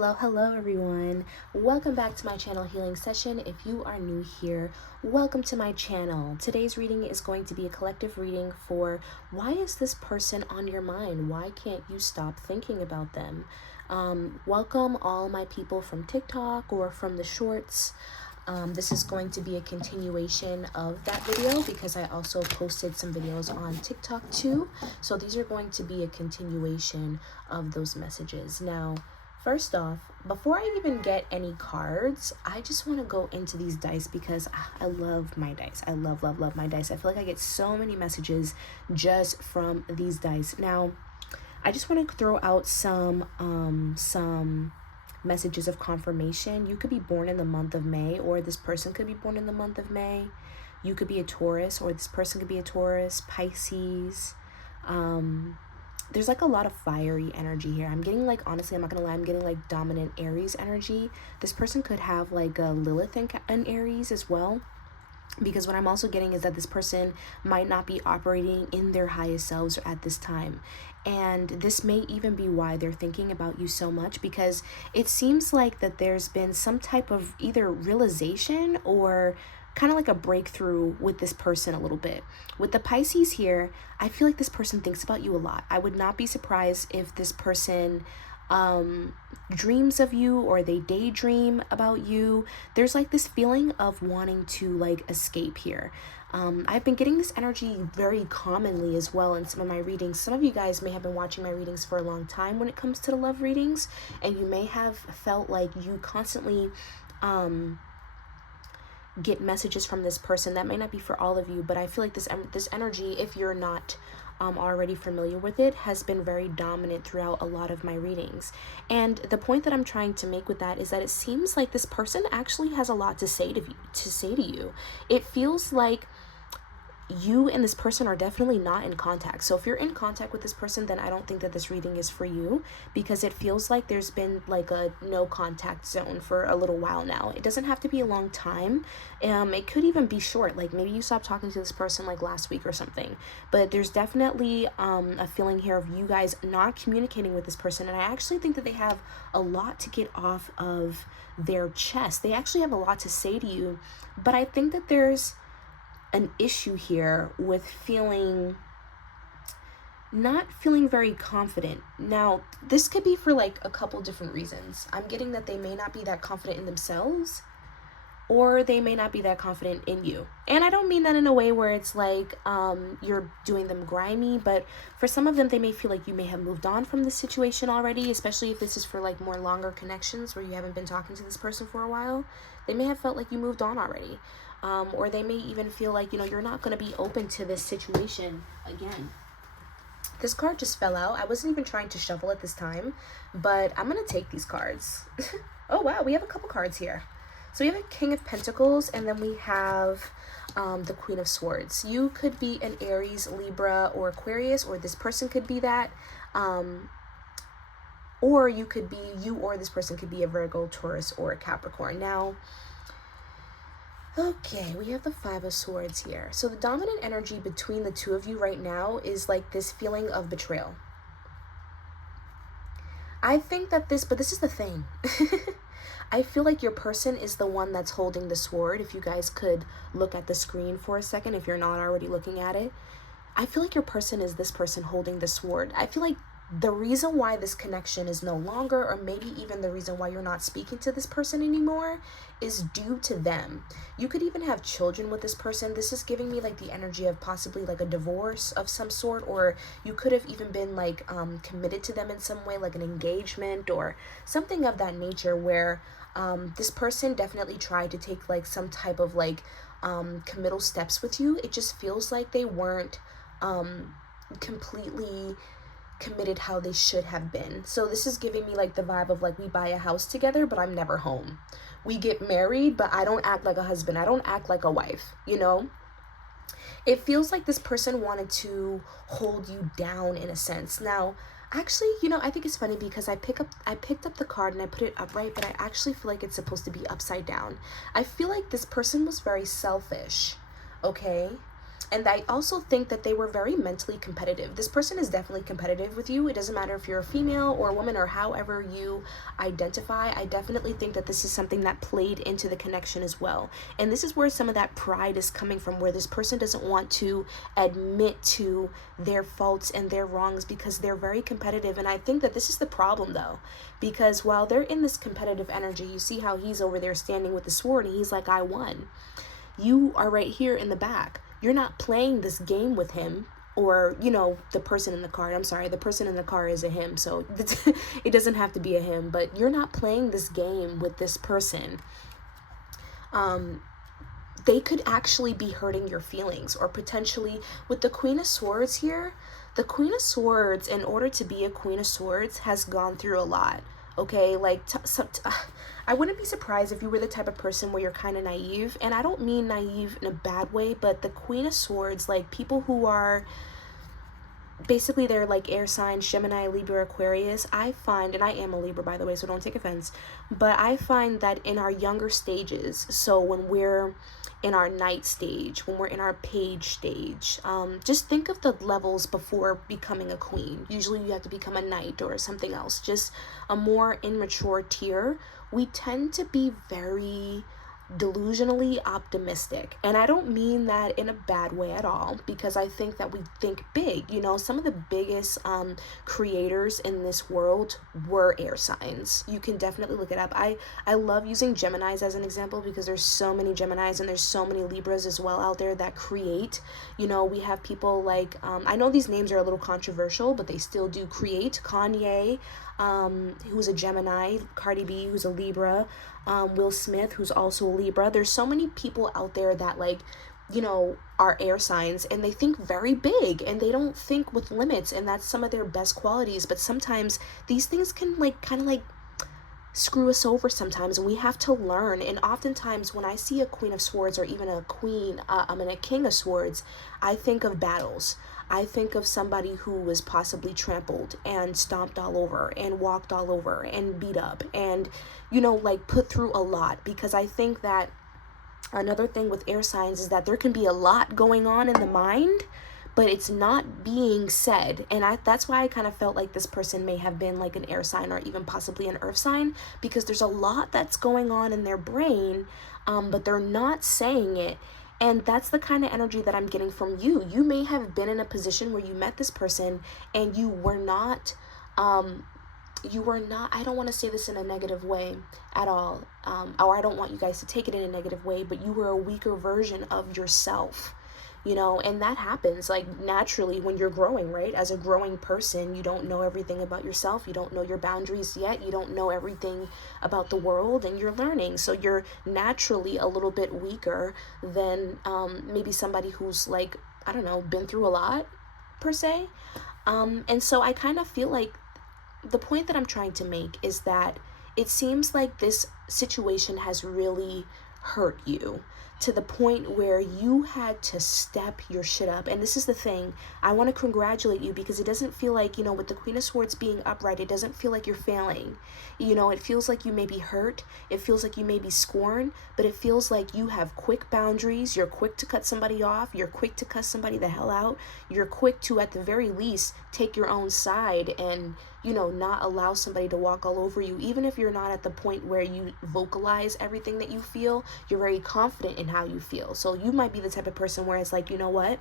Hello everyone. Welcome back to my channel healing session. If you are new here, welcome to my channel. Today's reading is going to be a collective reading for why is this person on your mind? Why can't you stop thinking about them? Welcome all my people from TikTok or from the shorts. This is going to be a continuation of that video because I also posted some videos on TikTok too. So these are going to be a continuation of those messages. Now, first off, before I even get any cards, I just want to go into these dice because I love my dice. I love my dice. I feel like I get so many messages just from these dice. Now, I just want to throw out some messages of confirmation. You could be born in the month of May, or this person could be born in the month of May. You could be a Taurus, or this person could be a Taurus, Pisces. There's like a lot of fiery energy here. I'm getting like, honestly, I'm not gonna lie, I'm getting like dominant Aries energy. This person could have like a Lilith and Aries as well. Because what I'm also getting is that this person might not be operating in their highest selves at this time. And this may even be why they're thinking about you so much, because it seems like that there's been some type of either realization or kind of like a breakthrough with this person a little bit. With the Pisces here, I feel like this person thinks about you a lot. I would not be surprised if this person dreams of you or they daydream about you. There's like this feeling of wanting to like escape here. I've been getting this energy very commonly as well in some of my readings. Some of you guys may have been watching my readings for a long time when it comes to the love readings, and you may have felt like you constantly get messages from this person. That may not be for all of you, but I feel like this energy, if you're not already familiar with it, has been very dominant throughout a lot of my readings. And the point that I'm trying to make with that is that it seems like this person actually has a lot to say to you. It feels like you and this person are definitely not in contact. So if you're in contact with this person, then I don't think that this reading is for you, because it feels like there's been like a no contact zone for a little while now. It doesn't have to be a long time. It could even be short. Like maybe you stopped talking to this person like last week or something. But there's definitely a feeling here of you guys not communicating with this person. And I actually think that they have a lot to get off of their chest. They actually have a lot to say to you. But I think that there's an issue here with not feeling very confident. Now, this could be for like a couple different reasons. I'm getting that they may not be that confident in themselves, or they may not be that confident in you. And I don't mean that in a way where it's like you're doing them grimy, but for some of them, they may feel like you may have moved on from the situation already, especially if this is for like more longer connections where you haven't been talking to this person for a while. They may have felt like you moved on already. Or they may even feel like, you're not going to be open to this situation again. This card just fell out. I wasn't even trying to shuffle at this time, but I'm going to take these cards. Oh, wow. We have a couple cards here. So we have a King of Pentacles, and then we have the Queen of Swords. You could be an Aries, Libra, or Aquarius, or this person could be that. Or you or this person could be a Virgo, Taurus, or a Capricorn. Now, okay, we have the Five of Swords here. So the dominant energy between the two of you right now is like this feeling of betrayal. I think that but this is the thing. I feel like your person is the one that's holding the sword. If you guys could look at the screen for a second, if you're not already looking at it. I feel like your person is this person holding the sword. I feel like the reason why this connection is no longer, or maybe even the reason why you're not speaking to this person anymore, is due to them. You could even have children with this person. This is giving me like the energy of possibly like a divorce of some sort, or you could have even been like committed to them in some way, like an engagement or something of that nature, where this person definitely tried to take like some type of like committal steps with you. It just feels like they weren't completely committed how they should have been. So this is giving me like the vibe of like, we buy a house together, but I'm never home. We get married, but I don't act like a husband. I don't act like a wife, It feels like this person wanted to hold you down in a sense. Now, actually, I think it's funny because I picked up the card and I put it upright, but I actually feel like it's supposed to be upside down. I feel like this person was very selfish, okay? And I also think that they were very mentally competitive. This person is definitely competitive with you. It doesn't matter if you're a female or a woman or however you identify. I definitely think that this is something that played into the connection as well. And this is where some of that pride is coming from, where this person doesn't want to admit to their faults and their wrongs because they're very competitive. And I think that this is the problem, though, because while they're in this competitive energy, you see how he's over there standing with the sword and he's like, I won. You are right here in the back. You're not playing this game with him, or, you know, the person in the car. I'm sorry, the person in the car is a him, so it doesn't have to be a him, but you're not playing this game with this person. They could actually be hurting your feelings, or potentially with the Queen of Swords here, the Queen of Swords, in order to be a Queen of Swords, has gone through a lot. Okay, like I wouldn't be surprised if you were the type of person where you're kind of naive, and I don't mean naive in a bad way, but the Queen of Swords, like people who are basically, they're like air signs, Gemini, Libra, Aquarius. I find, and I am a Libra, by the way, so don't take offense, but I find that in our younger stages, so when we're in our knight stage, when we're in our page stage, just think of the levels before becoming a queen. Usually you have to become a knight or something else, just a more immature tier. We tend to be very delusionally optimistic, and I don't mean that in a bad way at all, because I think that we think big. You know, some of the biggest creators in this world were air signs. You can definitely look it up. I love using Geminis as an example because there's so many Geminis and there's so many Libras as well out there that create. You know, we have people like I know these names are a little controversial, but they still do create. Kanye, who's a Gemini, Cardi B, who's a Libra, Will Smith, who's also a Libra. There's so many people out there that, like, you know, are air signs, and they think very big and they don't think with limits, and that's some of their best qualities. But sometimes these things can, like, kind of like screw us over sometimes, and we have to learn. And oftentimes when I see a Queen of Swords, or even a queen, a King of Swords, I think of battles. I think of somebody who was possibly trampled and stomped all over and walked all over and beat up and, you know, like put through a lot. Because I think that another thing with air signs is that there can be a lot going on in the mind, but it's not being said. And that's why I kind of felt like this person may have been like an air sign, or even possibly an earth sign, because there's a lot that's going on in their brain, but they're not saying it. And that's the kind of energy that I'm getting from you. You may have been in a position where you met this person and you were not, I don't want to say this in a negative way at all, or I don't want you guys to take it in a negative way, but you were a weaker version of yourself. You know, and that happens like naturally when you're growing, right? As a growing person, you don't know everything about yourself. You don't know your boundaries yet. You don't know everything about the world, and you're learning. So you're naturally a little bit weaker than maybe somebody who's, like, I don't know, been through a lot per se. And so I kind of feel like the point that I'm trying to make is that it seems like this situation has really hurt you to the point where you had to step your shit up. And this is the thing, I want to congratulate you, because it doesn't feel like, you know, with the Queen of Swords being upright, it doesn't feel like you're failing. You know, it feels like you may be hurt, it feels like you may be scorned, but it feels like you have quick boundaries. You're quick to cut somebody off, you're quick to cuss somebody the hell out, you're quick to, at the very least, take your own side and, you know, not allow somebody to walk all over you. Even if you're not at the point where you vocalize everything that you feel, you're very confident in how you feel. So you might be the type of person where it's like, you know what,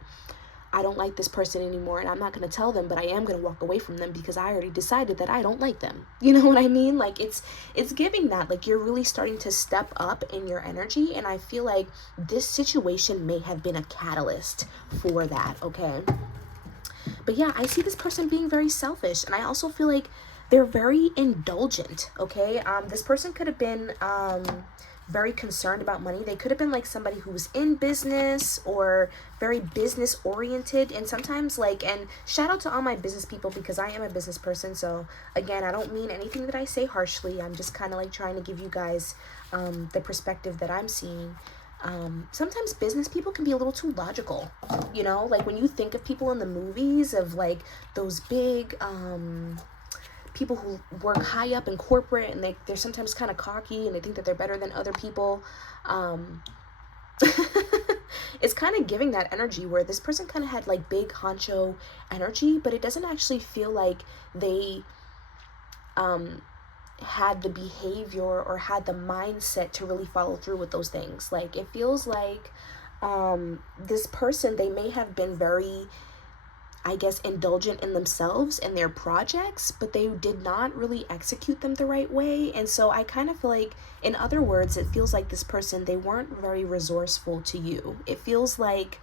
I don't like this person anymore, and I'm not going to tell them, but I am going to walk away from them because I already decided that I don't like them. You know what I mean? Like, it's giving that, like, you're really starting to step up in your energy, and I feel like this situation may have been a catalyst for that, okay? But yeah, I see this person being very selfish, and I also feel like they're very indulgent, okay? This person could have been very concerned about money. They could have been like somebody who was in business or very business oriented. And sometimes, like, and shout out to all my business people, because I am a business person. So again, I don't mean anything that I say harshly. I'm just kind of like trying to give you guys the perspective that I'm seeing. Sometimes business people can be a little too logical, you know, like when you think of people in the movies of like those big people who work high up in corporate, and they're sometimes kind of cocky and they think that they're better than other people. it's kind of giving that energy where this person kind of had like big honcho energy, but it doesn't actually feel like they had the behavior or had the mindset to really follow through with those things. Like, it feels like this person, they may have been very, I guess, indulgent in themselves and their projects, but they did not really execute them the right way. And so I kind of feel like, in other words, it feels like this person, they weren't very resourceful to you. It feels like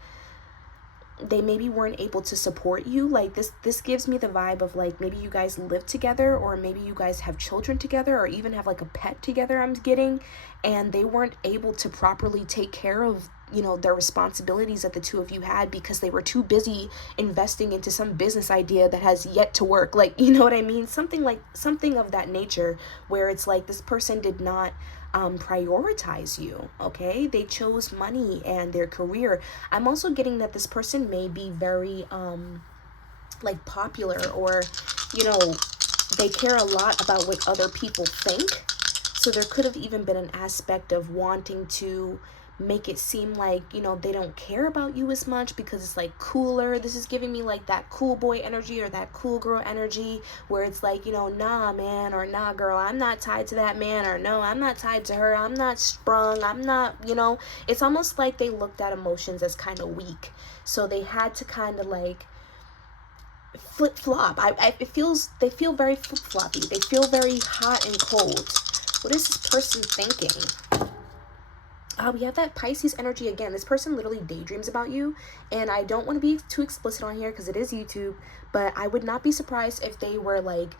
they maybe weren't able to support you. Like, this gives me the vibe of like, maybe you guys live together, or maybe you guys have children together, or even have like a pet together, I'm getting, and they weren't able to properly take care of, you know, their responsibilities that the two of you had, because they were too busy investing into some business idea that has yet to work. Like, you know what I mean? Something of that nature, where it's like this person did not prioritize you. Okay, they chose money and their career. I'm also getting that this person may be very like popular, or, you know, they care a lot about what other people think. So there could have even been an aspect of wanting to make it seem like, you know, they don't care about you as much because it's like cooler. This is giving me like that cool boy energy, or that cool girl energy, where it's like, you know, nah man, or nah girl, I'm not tied to that man, or no, I'm not tied to her, I'm not sprung, I'm not, you know. It's almost like they looked at emotions as kind of weak, so they had to kind of like flip flop. It feels, they feel very flip floppy. They feel very hot and cold. What is this person thinking? We have that Pisces energy again. This person literally daydreams about you, and I don't want to be too explicit on here because it is YouTube, but I would not be surprised if they were like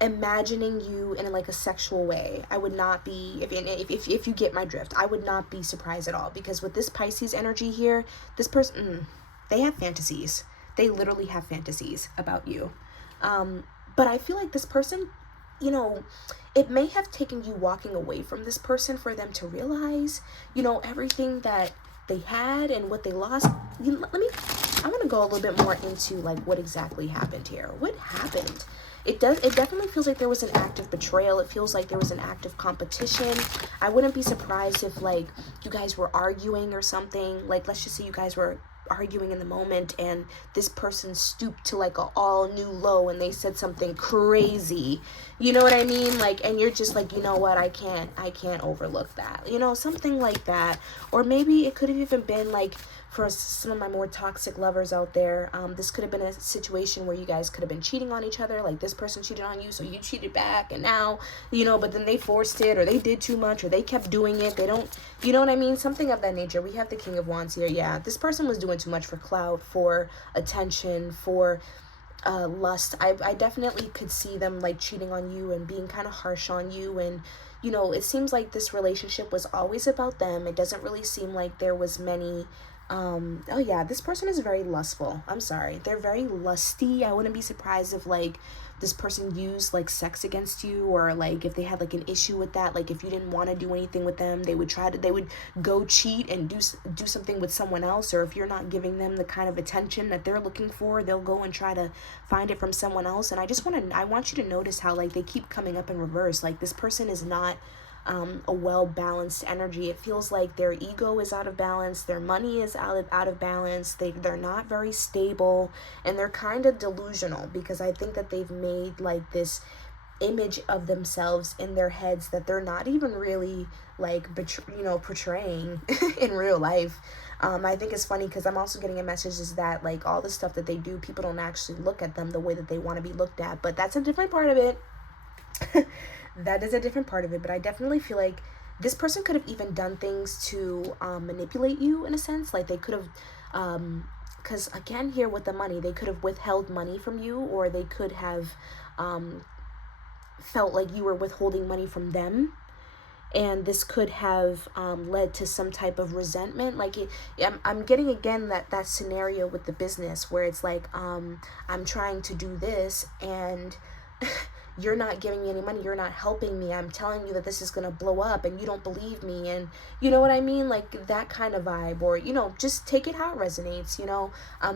imagining you in like a sexual way. I would not be, if you get my drift, I would not be surprised at all, because with this Pisces energy here, this person, they have fantasies. They literally have fantasies about you. But I feel like this person, you know, it may have taken you walking away from this person for them to realize, you know, everything that they had and what they lost. You know, I want to go a little bit more into like what exactly happened here. What happened? It definitely feels like there was an act of betrayal. It feels like there was an act of competition. I wouldn't be surprised if like you guys were arguing or something. Like, let's just say you guys were arguing in the moment, and this person stooped to like a all new low, and they said something crazy, you know what I mean? Like, and you're just like, you know what, I can't overlook that, you know, something like that. Or maybe it could have even been like, for some of my more toxic lovers out there, this could have been a situation where you guys could have been cheating on each other. Like, this person cheated on you, so you cheated back, and now, you know, but then they forced it, or they did too much, or they kept doing it. They don't, you know what I mean? Something of that nature. We have the King of Wands here. Yeah, this person was doing too much for clout, for attention, for lust. I definitely could see them like cheating on you and being kind of harsh on you. And, you know, it seems like this relationship was always about them. It doesn't really seem like there was many oh yeah, this person is very lustful. I'm sorry, they're very lusty. I wouldn't be surprised if like this person used like sex against you, or like if they had like an issue with that, like if you didn't want to do anything with them, they would go cheat and do something with someone else. Or if you're not giving them the kind of attention that they're looking for, they'll go and try to find it from someone else. And I want you to notice how like they keep coming up in reverse. Like, this person is not a well-balanced energy. It feels like their ego is out of balance, their money is out of balance, they're not very stable, and they're kind of delusional, because I think that they've made like this image of themselves in their heads that they're not even really like portraying in real life. I think it's funny because I'm also getting a message is that like all the stuff that they do, people don't actually look at them the way that they want to be looked at, but that's a different part of it. That is a different part of it. But I definitely feel like this person could have even done things to manipulate you in a sense. Like, they could have, because again here with the money, they could have withheld money from you, or they could have felt like you were withholding money from them. And this could have led to some type of resentment. Like, I'm getting again that scenario with the business where it's like, I'm trying to do this, and you're not giving me any money, you're not helping me, I'm telling you that this is going to blow up and you don't believe me, and you know what I mean, like that kind of vibe. Or just take it how it resonates.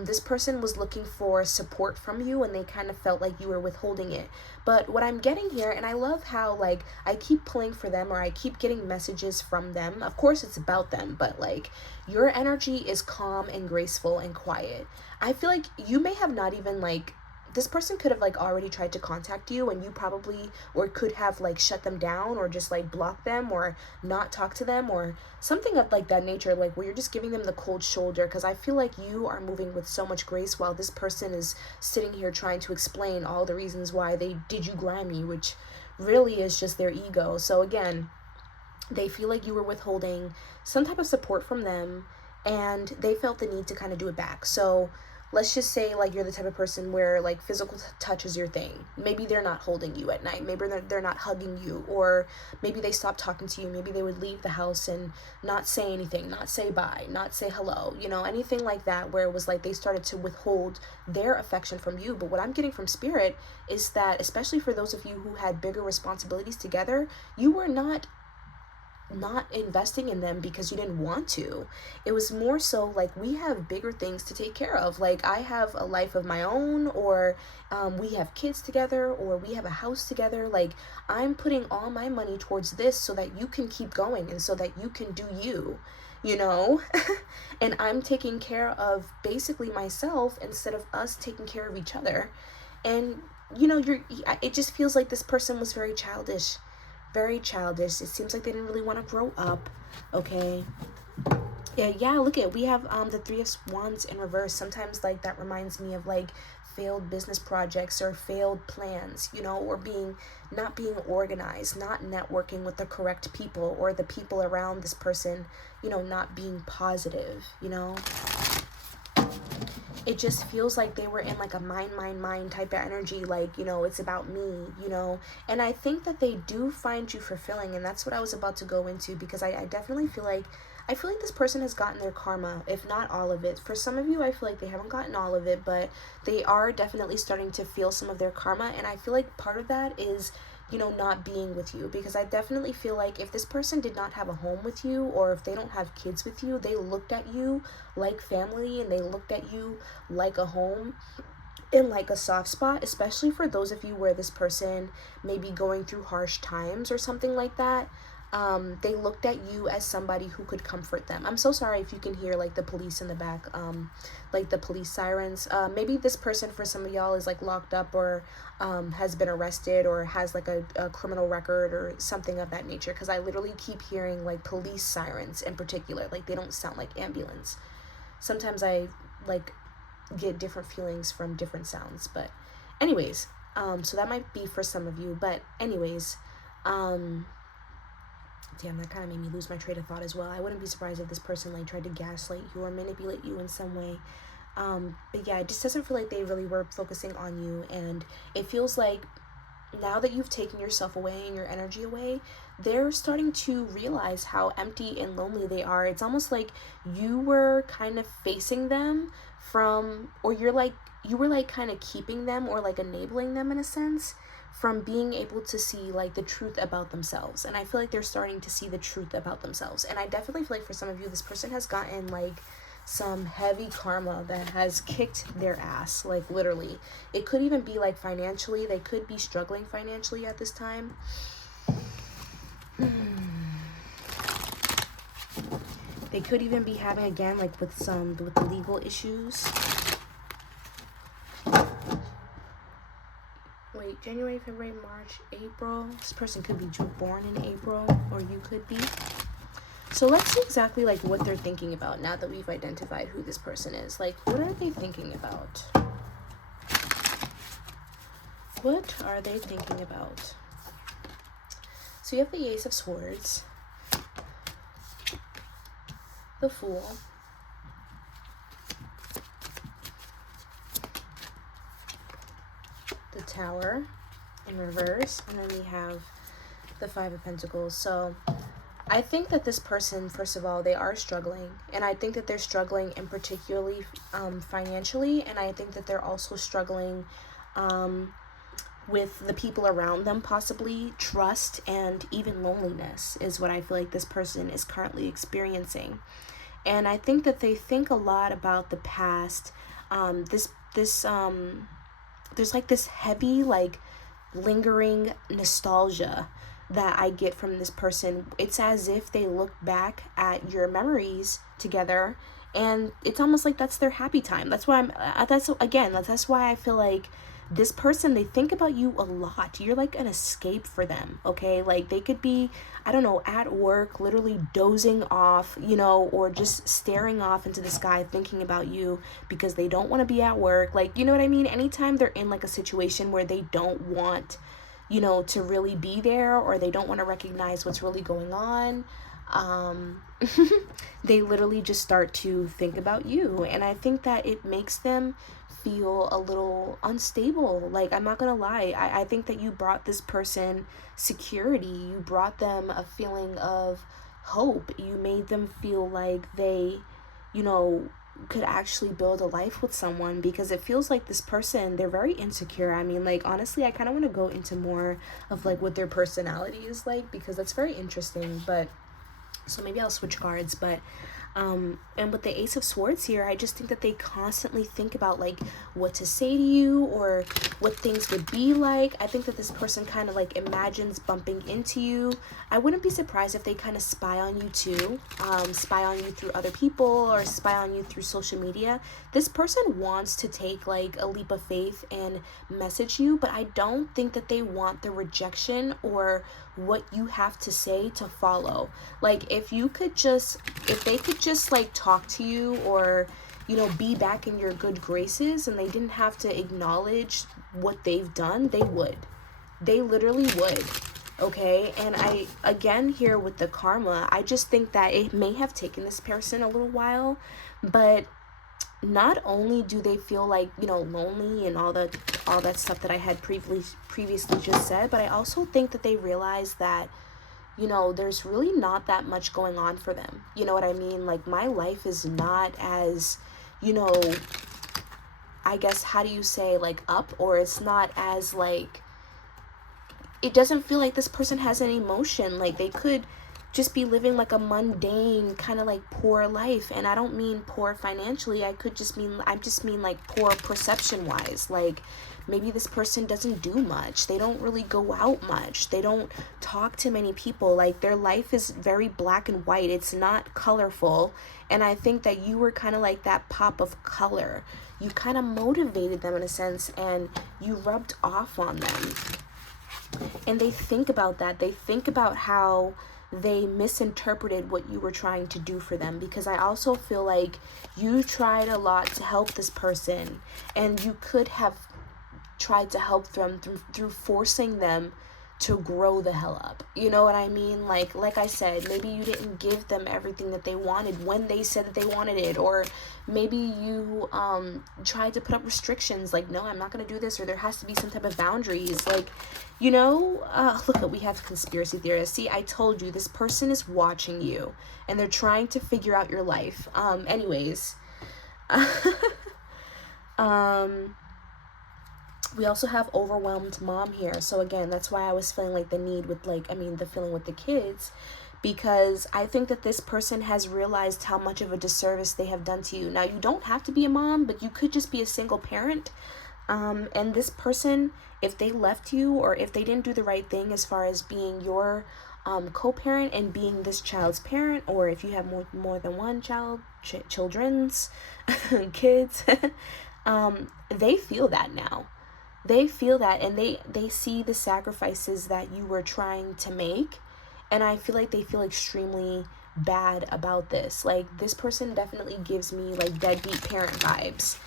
This person was looking for support from you, and they kind of felt like you were withholding it. But what I'm getting here, and I love how like I keep pulling for them, or I keep getting messages from them, of course it's about them, but like your energy is calm and graceful and quiet. I feel like you may have not even like, this person could have like already tried to contact you, and you probably, or could have like shut them down, or just like block them, or not talk to them, or something of like that nature, like where you're just giving them the cold shoulder, because I feel like you are moving with so much grace, while this person is sitting here trying to explain all the reasons why they did you grimy, which really is just their ego. So again, they feel like you were withholding some type of support from them, and they felt the need to kind of do it back. So let's just say like you're the type of person where like physical touch is your thing. Maybe they're not holding you at night, maybe they're not hugging you, or maybe they stopped talking to you. Maybe they would leave the house and not say anything, not say bye, not say hello, anything like that, where it was like they started to withhold their affection from you. But what I'm getting from spirit is that, especially for those of you who had bigger responsibilities together, you were not investing in them because you didn't want to. It was more so like, we have bigger things to take care of. Like, I have a life of my own, or we have kids together, or we have a house together. Like, I'm putting all my money towards this so that you can keep going, and so that you can do you. And I'm taking care of basically myself, instead of us taking care of each other. And it just feels like this person was very childish. Very childish. It seems like they didn't really want to grow up. Okay. Yeah, look at, we have the Three of Wands in reverse. Sometimes like that reminds me of like failed business projects, or failed plans, or not being organized, not networking with the correct people, or the people around this person, not being positive. It just feels like they were in like a mine type of energy, like, it's about me, and I think that they do find you fulfilling, and that's what I was about to go into, because I definitely feel like, this person has gotten their karma, if not all of it. For some of you, I feel like they haven't gotten all of it, but they are definitely starting to feel some of their karma, and I feel like part of that is not being with you, because I definitely feel like if this person did not have a home with you, or if they don't have kids with you, they looked at you like family, and they looked at you like a home, in like a soft spot, especially for those of you where this person may be going through harsh times or something like that. They looked at you as somebody who could comfort them. I'm so sorry if you can hear like the police in the back, like the police sirens. Maybe this person, for some of y'all, is like locked up, or has been arrested, or has like a criminal record or something of that nature, because I literally keep hearing like police sirens in particular. Like, they don't sound like ambulance. Sometimes I like get different feelings from different sounds, but anyways, so that might be for some of you. But anyways, damn, that kind of made me lose my train of thought as well. I wouldn't be surprised if this person like tried to gaslight you or manipulate you in some way. But yeah, it just doesn't feel like they really were focusing on you, and it feels like now that you've taken yourself away and your energy away, they're starting to realize how empty and lonely they are. It's almost like you were kind of facing them from, or you were like kind of keeping them, or like enabling them in a sense, from being able to see like the truth about themselves. And I feel like they're starting to see the truth about themselves. And I definitely feel like for some of you, this person has gotten like some heavy karma that has kicked their ass, like literally. It could even be like financially. They could be struggling financially at this time. They could even be having, again, like with the legal issues. Wait, January, February, March, April. This person could be born in April, or you could be. So let's see exactly like what they're thinking about now that we've identified who this person is. Like, what are they thinking about? What are they thinking about? So you have the Ace of Swords, the Fool, the Tower in reverse, and then we have the Five of Pentacles. So I think that this person, first of all, they are struggling, and I think that they're struggling in particularly financially, and I think that they're also struggling with the people around them, possibly trust, and even loneliness is what I feel like this person is currently experiencing. And I think that they think a lot about the past. There's like this heavy, like, lingering nostalgia that I get from this person. It's as if they look back at your memories together, and it's almost like that's their happy time. That's why that's why I feel like this person, they think about you a lot. You're like an escape for them, okay? Like, they could be, I don't know, at work, literally dozing off, or just staring off into the sky thinking about you because they don't want to be at work. Like, you know what I mean? Anytime they're in like a situation where they don't want, to really be there, or they don't want to recognize what's really going on, they literally just start to think about you. And I think that it makes them feel a little unstable. Like, I'm not gonna lie, I think that you brought this person security. You brought them a feeling of hope. You made them feel like they, could actually build a life with someone, because it feels like this person, they're very insecure. I mean, like, honestly, I kind of want to go into more of like what their personality is like, because that's very interesting. But so maybe I'll switch cards. But and with the Ace of Swords here, I just think that they constantly think about like what to say to you, or what things would be like. I think that this person kind of like imagines bumping into you. I wouldn't be surprised if they kind of spy on you too, spy on you through other people, or spy on you through social media. This person wants to take like a leap of faith and message you, but I don't think that they want the rejection or what you have to say to follow. Like, if they could just like talk to you, or be back in your good graces, and they didn't have to acknowledge what they've done, they literally would. Okay, and I, again, here with the karma, I just think that it may have taken this person a little while, but not only do they feel like, lonely and all that stuff that I had previously just said, but I also think that they realize that, there's really not that much going on for them. You know what I mean? Like, my life is not as, I guess, how do you say, like, up, or it's not as, like, it doesn't feel like this person has any emotion. Like, they could just be living like a mundane kind of like poor life. And I don't mean poor financially. I just mean like poor perception wise. Like, maybe this person doesn't do much. They don't really go out much. They don't talk to many people. Like, their life is very black and white. It's not colorful. And I think that you were kind of like that pop of color. You kind of motivated them in a sense, and you rubbed off on them. And they think about that. They think about how they misinterpreted what you were trying to do for them, because I also feel like you tried a lot to help this person, and you could have tried to help them through forcing them to grow the hell up. You know what I mean? Like I said, maybe you didn't give them everything that they wanted when they said that they wanted it, or maybe you tried to put up restrictions, like, no, I'm not going to do this, or there has to be some type of boundaries. Like, look, we have conspiracy theorists. See, I told you, this person is watching you, and they're trying to figure out your life. Anyways, we also have overwhelmed mom here. So again, that's why I was feeling like the need with the feeling with the kids, because I think that this person has realized how much of a disservice they have done to you. Now, you don't have to be a mom, but you could just be a single parent. And this person, if they left you, or if they didn't do the right thing as far as being your co-parent and being this child's parent, or if you have more than one children's kids, they feel that now. They feel that, and they see the sacrifices that you were trying to make, and I feel like they feel extremely bad about this. Like, this person definitely gives me like deadbeat parent vibes.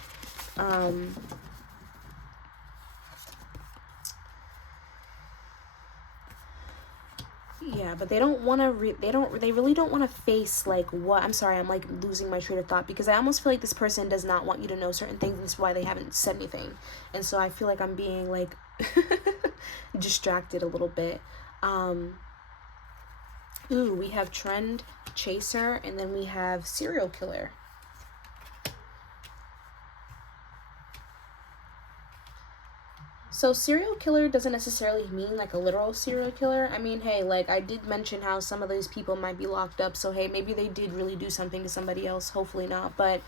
Yeah, but they don't want to they really don't want to face like what, I'm sorry, I'm like losing my train of thought, because I almost feel like this person does not want you to know certain things, and that's why they haven't said anything. And so I feel like I'm being like distracted a little bit. We have trend chaser, and then we have serial killer. So serial killer doesn't necessarily mean like a literal serial killer. I mean, hey, like I did mention how some of those people might be locked up. So hey, maybe they did really do something to somebody else. Hopefully not. But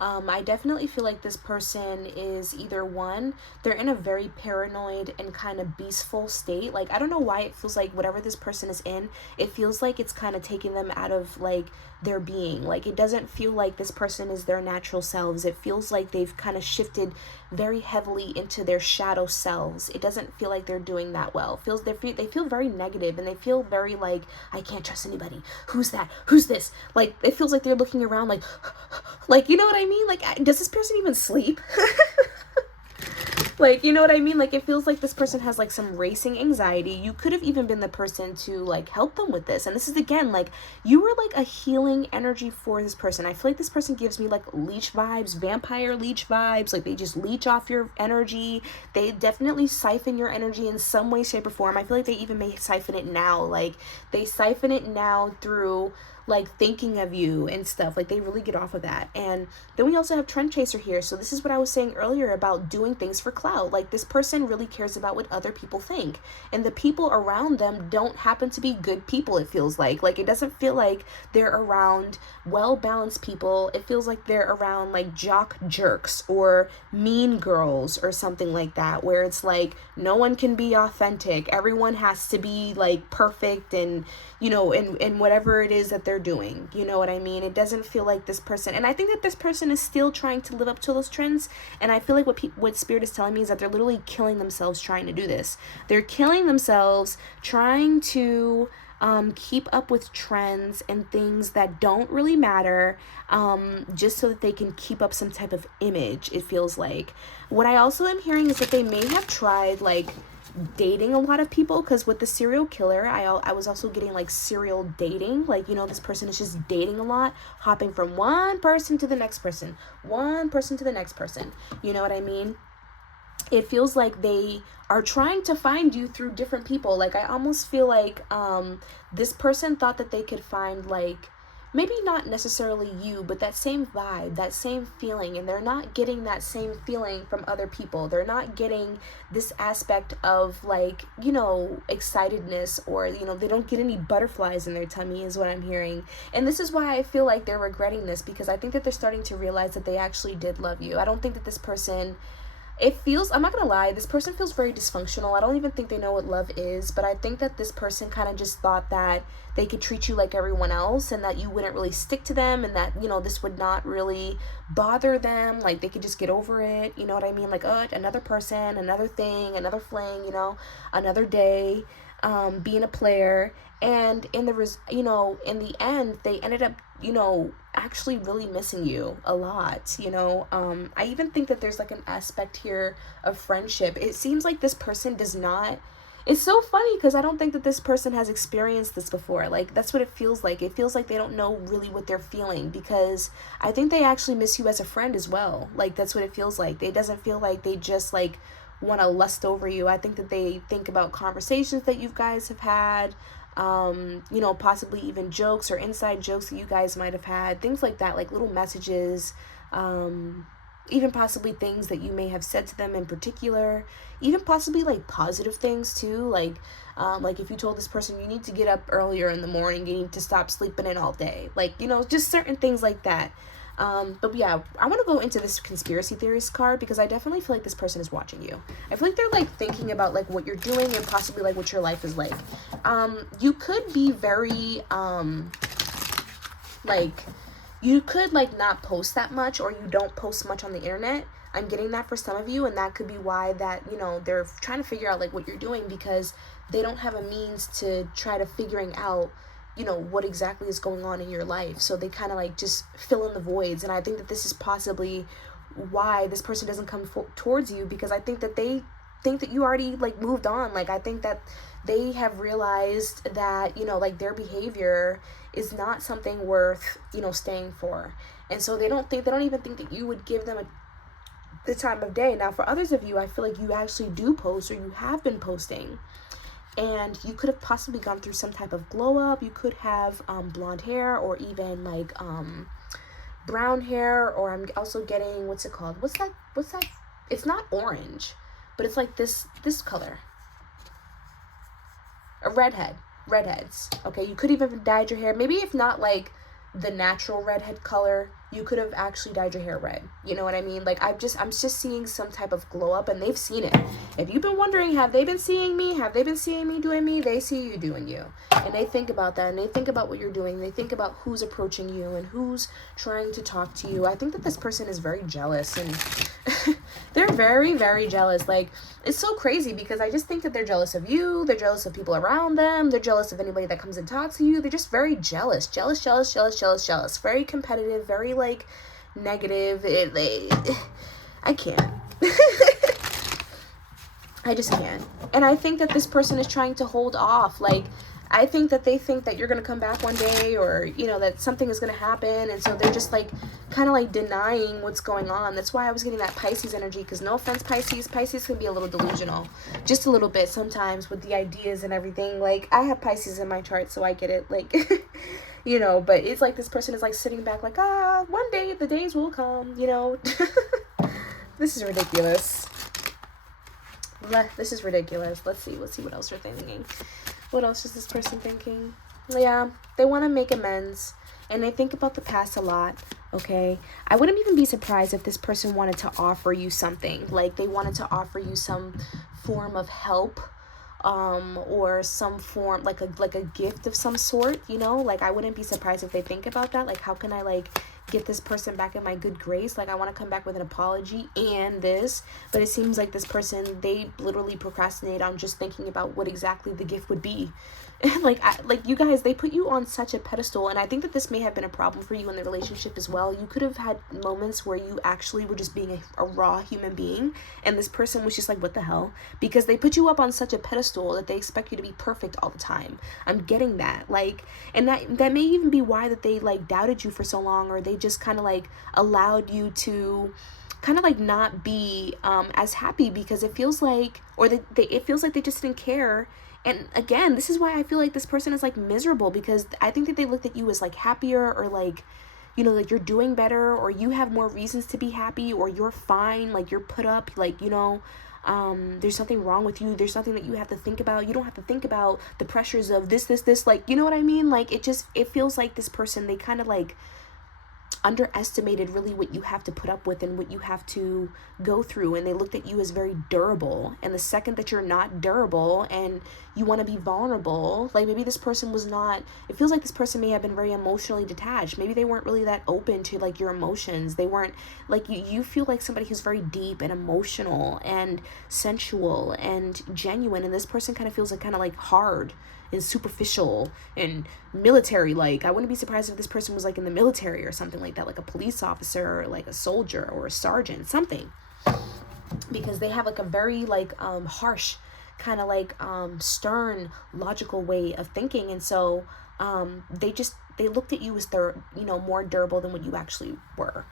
I definitely feel like this person is either one, they're in a very paranoid and kind of beastful state. Like, I don't know why it feels like whatever this person is in, it feels like it's kind of taking them out of like their being. Like, it doesn't feel like this person is their natural selves. It feels like they've kind of shifted very heavily into their shadow selves. It doesn't feel like they're doing that well. They feel very negative, and they feel very like, I can't trust anybody. Who's that? Who's this? Like, it feels like they're looking around like like, you know what I mean? Like, does this person even sleep? Like, you know what I mean? Like, it feels like this person has like some racing anxiety. You could have even been the person to like help them with this. And this is again, like, you were like a healing energy for this person. I feel like this person gives me like leech vibes, vampire leech vibes. Like, they just leech off your energy. They definitely siphon your energy in some way, shape, or form. I feel like they even may siphon it now. Like, they siphon it now through like thinking of you and stuff. Like, they really get off of that. And then we also have trend chaser here. So this is what I was saying earlier about doing things for clout. Like, this person really cares about what other people think, and the people around them don't happen to be good people. It feels like it doesn't feel like they're around well balanced people. It feels like they're around like jock jerks or mean girls or something like that, where it's like no one can be authentic, everyone has to be like perfect, and you know, and whatever it is that they're doing, you know what I mean? It doesn't feel like this person, and I think that this person is still trying to live up to those trends. And I feel like what Spirit is telling me is that they're literally killing themselves trying to do this. They're killing themselves trying to keep up with trends and things that don't really matter, just so that they can keep up some type of image. It feels like what I also am hearing is that they may have tried like dating a lot of people, because with the serial killer, I was also getting like serial dating. Like, you know, this person is just dating a lot, hopping from one person to the next person, one person to the next person, you know what I mean? It feels like they are trying to find you through different people. Like, I almost feel like this person thought that they could find like maybe not necessarily you, but that same vibe, that same feeling, and they're not getting that same feeling from other people. They're not getting this aspect of like, you know, excitedness, or, you know, they don't get any butterflies in their tummy is what I'm hearing. And this is why I feel like they're regretting this, because I think that they're starting to realize that they actually did love you. I don't think that this person, it feels, I'm not gonna lie, this person feels very dysfunctional. I don't even think they know what love is, but I think that this person kind of just thought that they could treat you like everyone else, and that you wouldn't really stick to them, and that, you know, this would not really bother them. Like, they could just get over it, you know what I mean? Like, oh, another person, another thing, another fling, you know, another day, being a player. And in the end, they ended up, you know, actually really missing you a lot, you know. I even think that there's like an aspect here of friendship. It seems like this person does not, it's so funny because I don't think that this person has experienced this before. Like, that's what it feels like. It feels like they don't know really what they're feeling, because I think they actually miss you as a friend as well. Like, that's what it feels like. It doesn't feel like they just like want to lust over you. I think that they think about conversations that you guys have had, you know, possibly even jokes or inside jokes that you guys might have had, things like that, like little messages, even possibly things that you may have said to them in particular, even possibly like positive things too, like if you told this person you need to get up earlier in the morning, you need to stop sleeping in all day, like, you know, just certain things like that. But yeah, I want to go into this conspiracy theorist card, because I definitely feel like this person is watching you. I feel like they're like thinking about like what you're doing, and possibly like what your life is like. You could be very like, you could like not post that much, or you don't post much on the internet. I'm getting that for some of you, and that could be why that, you know, they're trying to figure out like what you're doing, because they don't have a means to try to figuring out, you know, what exactly is going on in your life. So they kind of like just fill in the voids. And I think that this is possibly why this person doesn't come towards you, because I think that they think that you already like moved on. Like, I think that they have realized that, you know, like their behavior is not something worth, you know, staying for. And so they don't even think that you would give them the time of day. Now, for others of you, I feel like you actually do post, or you have been posting, and you could have possibly gone through some type of glow up. You could have blonde hair, or even like brown hair, or I'm also getting, what's it called? What's that? It's not orange, but it's like this color. A redheads. Okay, you could even have dyed your hair. Maybe if not like the natural redhead color, you could have actually dyed your hair red. You know what I mean? Like I'm just seeing some type of glow up, and they've seen it. If you've been wondering, have they been seeing me? Have they been seeing me doing me? They see you doing you. And they think about that, and they think about what you're doing. They think about who's approaching you and who's trying to talk to you. I think that this person is very jealous, and they're very, very jealous. Like, it's so crazy because I just think that they're jealous of you. They're jealous of people around them. They're jealous of anybody that comes and talks to you. They're just very jealous. Jealous. Very competitive, very, like, negative. I can't. I just can't. And I think that this person is trying to hold off. Like, I think that they think that you're going to come back one day, or, you know, that something is going to happen. And so they're just like kind of like denying what's going on. That's why I was getting that Pisces energy, because no offense, Pisces can be a little delusional, just a little bit sometimes with the ideas and everything. Like, I have Pisces in my chart, so I get it. Like, you know, but it's like this person is like sitting back like, one day the days will come, you know. This is ridiculous. This is ridiculous. Let's see what else they're thinking. What else is this person thinking? Yeah, they want to make amends, and they think about the past a lot, okay? I wouldn't even be surprised if this person wanted to offer you something. Like, they wanted to offer you some form of help, or some form, like a gift of some sort, you know? Like, I wouldn't be surprised if they think about that. Like, how can I, like, get this person back in my good grace? Like, I want to come back with an apology and this, but it seems like this person, they literally procrastinate on just thinking about what exactly the gift would be. like you guys, they put you on such a pedestal, and I think that this may have been a problem for you in the relationship as well. You could have had moments where you actually were just being a raw human being, and this person was just like, what the hell? Because they put you up on such a pedestal that they expect you to be perfect all the time. I'm getting that. Like, and that may even be why that they like doubted you for so long, or they just kind of like allowed you to kind of like not be as happy, because it feels like, or it feels like they just didn't care. And again, this is why I feel like this person is like miserable, because I think that they looked at you as like happier, or like, you know, like you're doing better, or you have more reasons to be happy, or you're fine, like you're put up, like, you know, there's something wrong with you. There's something that you have to think about. You don't have to think about the pressures of this, like, you know what I mean? Like, it feels like this person, they kind of like underestimated really what you have to put up with and what you have to go through, and they looked at you as very durable. And the second that you're not durable and you want to be vulnerable, like maybe this person was not, it feels like this person may have been very emotionally detached. Maybe they weren't really that open to like your emotions. They weren't like, you feel like somebody who's very deep and emotional and sensual and genuine, and this person kind of feels like kind of like hard and superficial and military. Like, I wouldn't be surprised if this person was like in the military or something like that, like a police officer or like a soldier or a sergeant, something, because they have like a very like harsh kind of like stern logical way of thinking. And so they looked at you as they're, you know, more durable than what you actually were.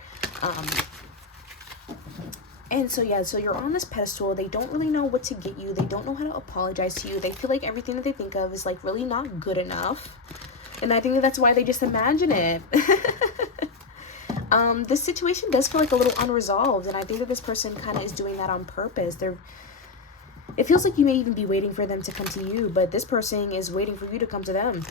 And so, yeah, so you're on this pedestal. They don't really know what to get you. They don't know how to apologize to you. They feel like everything that they think of is, like, really not good enough. And I think that's why they just imagine it. This situation does feel like a little unresolved. And I think that this person kind of is doing that on purpose. It feels like you may even be waiting for them to come to you. But this person is waiting for you to come to them.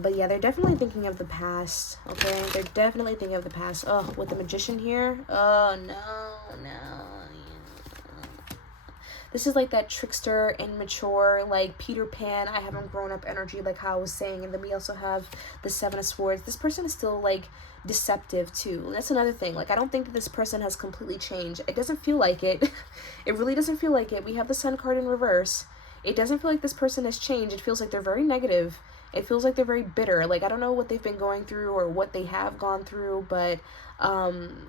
But yeah, they're definitely thinking of the past, okay? They're definitely thinking of the past. Oh, with the Magician here? Oh, no. This is like that trickster, immature, like Peter Pan, I haven't grown up energy, like how I was saying. And then we also have the Seven of Swords. This person is still, like, deceptive, too. That's another thing. Like, I don't think that this person has completely changed. It doesn't feel like it. It really doesn't feel like it. We have the Sun card in reverse. It doesn't feel like this person has changed. It feels like they're very negative. It feels like they're very bitter. Like, I don't know what they've been going through or what they have gone through, but,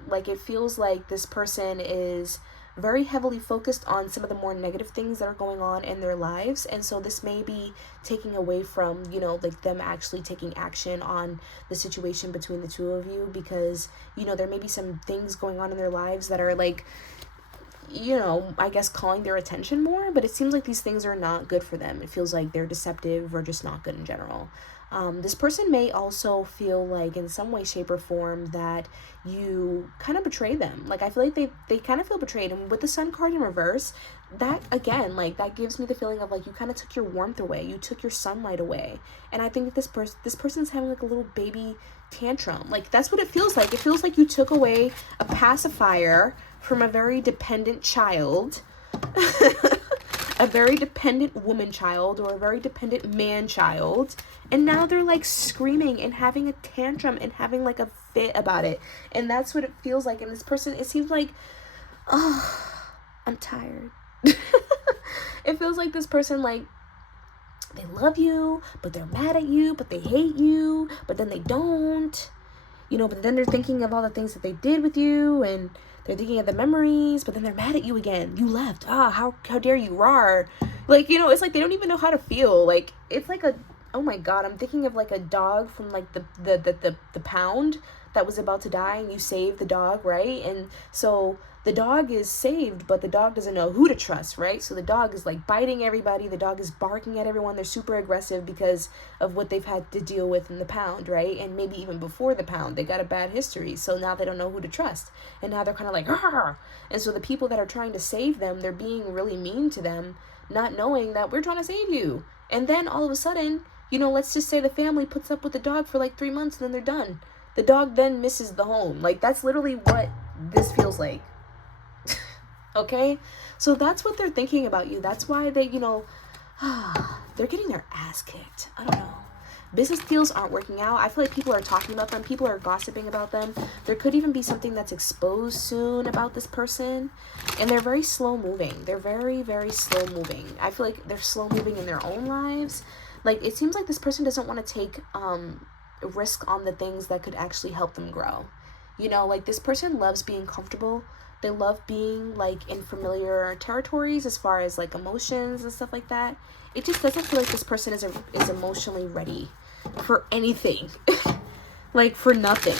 like, it feels like this person is very heavily focused on some of the more negative things that are going on in their lives. And so this may be taking away from, you know, like them actually taking action on the situation between the two of you, because, you know, there may be some things going on in their lives that are like, you know, I guess calling their attention more, but it seems like these things are not good for them. It feels like they're deceptive or just not good in general. This person may also feel like in some way, shape, or form that you kind of betray them. Like, I feel like they kind of feel betrayed. And with the Sun card in reverse, that, again, like, that gives me the feeling of, like, you kind of took your warmth away. You took your sunlight away. And I think that this person's having, like, a little baby tantrum. Like, that's what it feels like. It feels like you took away a pacifier from a very dependent child. A very dependent woman child or a very dependent man child, and now they're like screaming and having a tantrum and having like a fit about it. And that's what it feels like. And this person, it seems like, oh, I'm tired. It feels like this person, like, they love you, but they're mad at you, but they hate you, but then they don't, you know, but then they're thinking of all the things that they did with you, and they're thinking of the memories, but then they're mad at you again. You left. How dare you, rawr. Like, you know, it's like they don't even know how to feel. Like, it's like oh my God, I'm thinking of like a dog from like the pound that was about to die, and you saved the dog, right? And so the dog is saved, but the dog doesn't know who to trust, right? So the dog is like biting everybody. The dog is barking at everyone. They're super aggressive because of what they've had to deal with in the pound, right? And maybe even before the pound, they got a bad history. So now they don't know who to trust. And now they're kind of like, Arr! And so the people that are trying to save them, they're being really mean to them, not knowing that we're trying to save you. And then all of a sudden, you know, let's just say the family puts up with the dog for like 3 months and then they're done. The dog then misses the home. Like, that's literally what this feels like. Okay? So that's what they're thinking about you. That's why they, you know, they're getting their ass kicked. I don't know. Business deals aren't working out. I feel like people are talking about them. People are gossiping about them. There could even be something that's exposed soon about this person. And they're very slow moving. They're very, very slow moving. I feel like they're slow moving in their own lives. Like, it seems like this person doesn't want to take risk on the things that could actually help them grow. You know, like, this person loves being comfortable. They love being, like, in familiar territories as far as, like, emotions and stuff like that. It just doesn't feel like this person is emotionally ready for anything. Like, for nothing.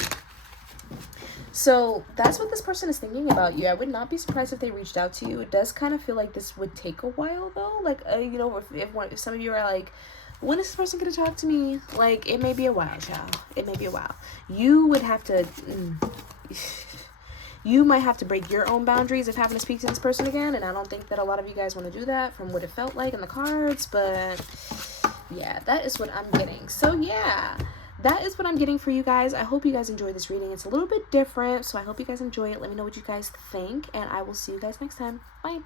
So that's what this person is thinking about you. I would not be surprised if they reached out to you. It does kind of feel like this would take a while, though. Like, you know, if some of you are like, when is this person going to talk to me? Like, it may be a while, child. It may be a while. You would have to... You might have to break your own boundaries of having to speak to this person again, and I don't think that a lot of you guys want to do that from what it felt like in the cards, but yeah, that is what I'm getting. So yeah, that is what I'm getting for you guys. I hope you guys enjoyed this reading. It's a little bit different, so I hope you guys enjoy it. Let me know what you guys think, and I will see you guys next time. Bye.